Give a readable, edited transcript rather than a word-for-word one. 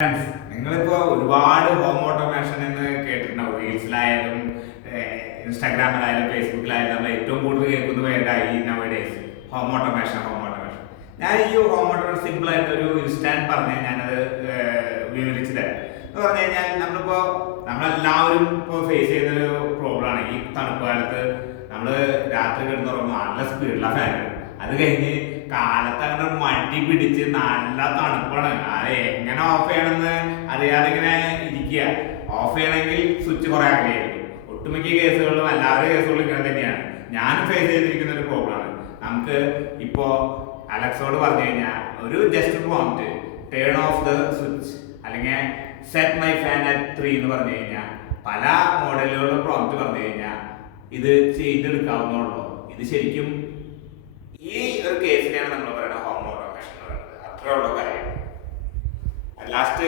നിങ്ങളിപ്പോ ഒരുപാട് home automation എന്ന് കേട്ടിട്ടുണ്ടാവും. റീൽസിലായാലും ഇൻസ്റ്റാഗ്രാമിലായാലും ഫേസ്ബുക്കിലായാലും നമ്മൾ ഏറ്റവും കൂടുതൽ കേൾക്കുന്ന വേർഡായി നവഡേയ്സ് ഹോം ഓട്ടോമേഷൻ. ഞാൻ ഈ ഹോം ഓട്ടോമേഷൻ സിമ്പിൾ ആയിട്ട് ഒരു ഇൻസ്റ്റാന്റ് പറഞ്ഞ് ഞാനത് വിവരിച്ചു തരാം. എന്ന് പറഞ്ഞു കഴിഞ്ഞാൽ നമ്മളെല്ലാവരും ഇപ്പോൾ ഫേസ് ചെയ്യുന്നൊരു പ്രോബ്ലമാണ് ഈ തണുപ്പ് കാലത്ത്. നമ്മൾ രാത്രി കിടന്നുറങ്ങുമ്പോൾ നല്ല സ്പീഡിലുള്ള ഫാൻ, അത് കഴിഞ്ഞ് കാലത്ത് അങ്ങനെ മടി പിടിച്ച് നല്ല തണുപ്പാണ്. അത് എങ്ങനെ ഓഫ് ചെയ്യണമെന്ന് അറിയാതെ ഇങ്ങനെ ഇരിക്കുക. ഓഫ് ചെയ്യണമെങ്കിൽ സ്വിച്ച് കുറെ അകലെയായിരിക്കും. ഒട്ടുമിക്ക കേസുകളിലും എല്ലാവരുടെ കേസുകളിലും ഇങ്ങനെ തന്നെയാണ്. ഞാനും ഫേസ് ചെയ്തിരിക്കുന്ന ഒരു പ്രോബ്ലമാണ്. നമുക്ക് ഇപ്പോ അലക്സോട് പറഞ്ഞു കഴിഞ്ഞാൽ ഒരു just prompt turn of the switch അല്ലെങ്കിൽ സെറ്റ് മൈ ഫാൻ അറ്റ് 3 എന്ന് പറഞ്ഞു കഴിഞ്ഞാൽ പല മോഡലുകളുടെ പ്രോംപ്റ്റ് പറഞ്ഞു കഴിഞ്ഞാൽ ഇത് ചെയ്തെടുക്കാവുന്നുള്ളൂ. ഇത് ശരിക്കും ഈ ഒരു കേസിനെയാണ് നമ്മൾ പറയുന്നത് ഹോം ഓട്ടോമേഷൻ എന്ന് പറയുന്നത്. അത്രയുള്ള കാര്യം. ലാസ്റ്റ്